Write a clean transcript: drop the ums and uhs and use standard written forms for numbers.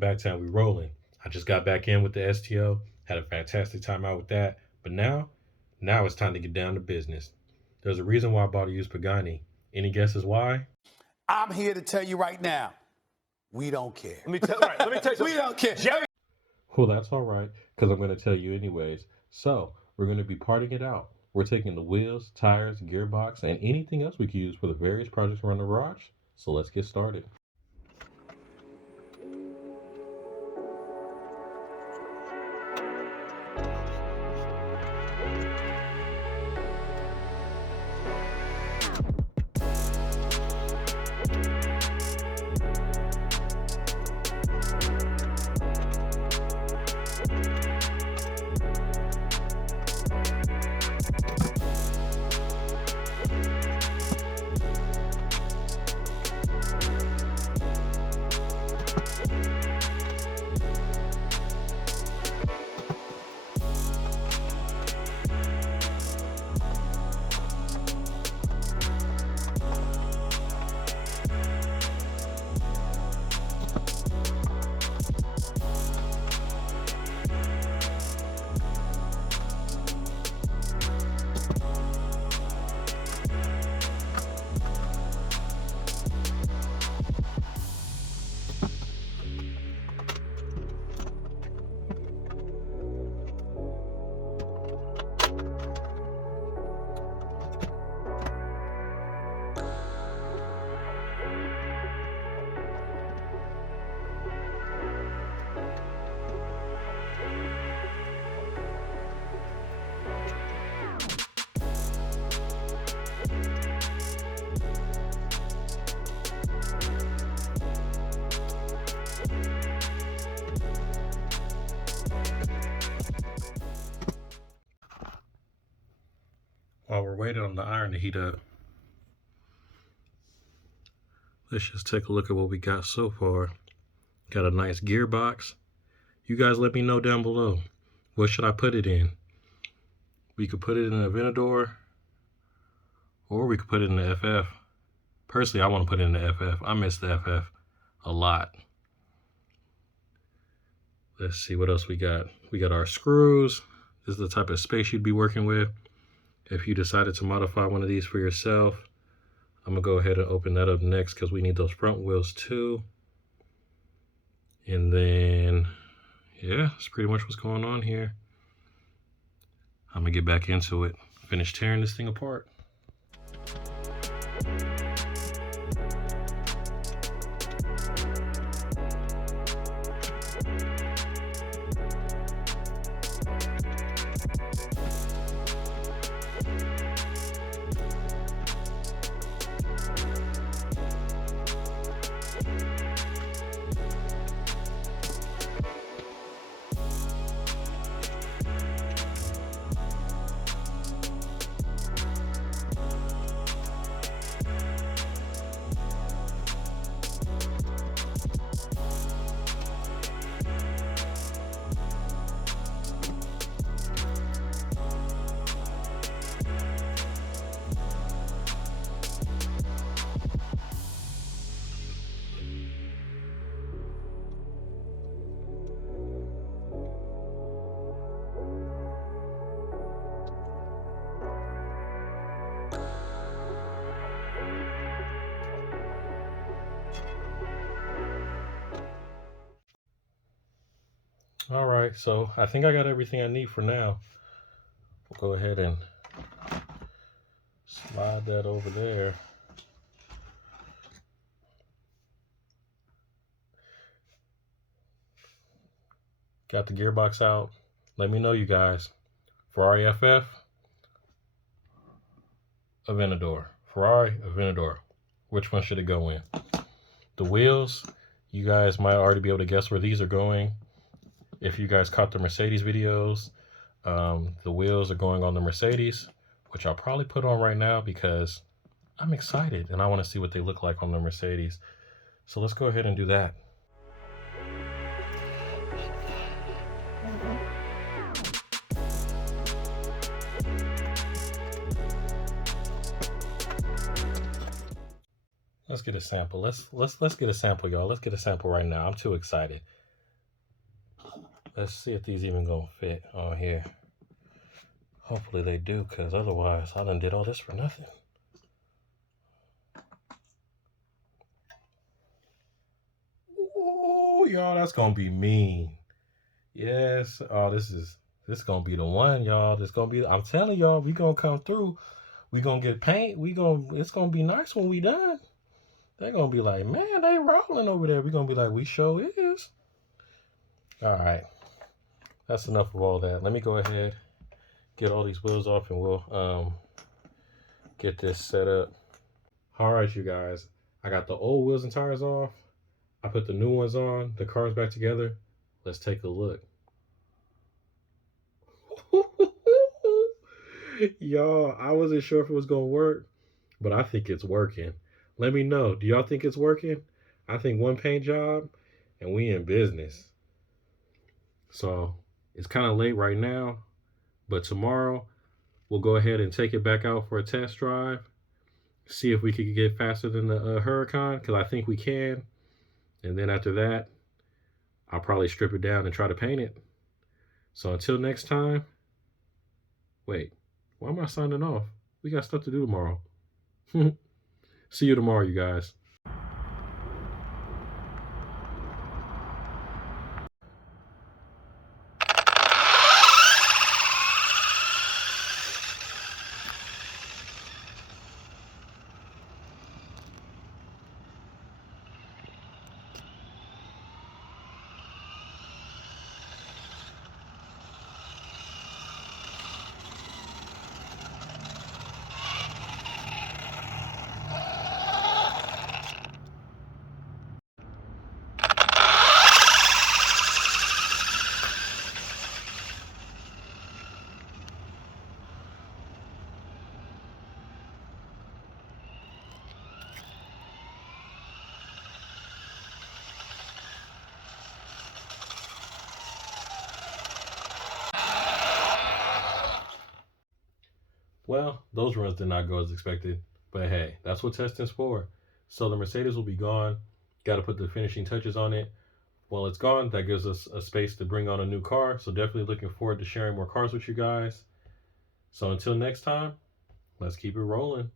back to How We Rolling. I just got back in with the STO, had a fantastic time out with that, but now it's time to get down to business. There's a reason why I bought a used Pagani. Any guesses why? I'm here to tell you right now, we don't care. Let me tell you something. We don't care. Jerry. Well, that's all right, because I'm going to tell you anyways. So, we're going to be parting it out. We're taking the wheels, tires, gearbox, and anything else we can use for the various projects around the garage. So let's get started. While we're waiting on the iron to heat up, let's just take a look at what we got so far. Got a nice gearbox. You guys let me know down below. What should I put it in? We could put it in a Aventador, or we could put it in the FF. Personally, I want to put it in the FF. I miss the FF a lot. Let's see what else we got. We got our screws. This is the type of space you'd be working with. If you decided to modify one of these for yourself, I'm gonna go ahead and open that up next because we need those front wheels too. And then, yeah, that's pretty much what's going on here. I'm gonna get back into it, finish tearing this thing apart. All right, so I think I got everything I need for now. We'll go ahead and slide that over there. Got the gearbox out. Let me know, you guys. Ferrari FF, Aventador. Ferrari, Aventador. Which one should it go in? The wheels, you guys might already be able to guess where these are going. If you guys caught the Mercedes videos, the wheels are going on the Mercedes, which I'll probably put on right now because I'm excited and I want to see what they look like on the Mercedes. So let's go ahead and do that. Let's get a sample. Let's get a sample, y'all. Let's get a sample right now. I'm too excited. Let's see if these even gonna fit on here. Hopefully they do, because otherwise I done did all this for nothing. Ooh, y'all, that's gonna be mean. Yes. Oh, this gonna be the one, y'all. This gonna be, I'm telling y'all, we gonna come through. We gonna get paint. It's gonna be nice when we done. They're gonna be like, man, they rolling over there. We gonna be like, we sure is. All right. That's enough of all that. Let me go ahead, get all these wheels off, and we'll get this set up. All right, you guys. I got the old wheels and tires off. I put the new ones on. The car's back together. Let's take a look. Y'all, I wasn't sure if it was gonna work, but I think it's working. Let me know. Do y'all think it's working? I think one paint job and we in business. So it's kind of late right now, but tomorrow we'll go ahead and take it back out for a test drive. See if we could get faster than the Huracan, because I think we can. And then after that, I'll probably strip it down and try to paint it. So until next time, wait, why am I signing off? We got stuff to do tomorrow. See you tomorrow, you guys. Well, those runs did not go as expected, but hey, that's what testing's for. So the Mercedes will be gone. Got to put the finishing touches on it. While it's gone, that gives us a space to bring on a new car. So definitely looking forward to sharing more cars with you guys. So until next time, let's keep it rolling.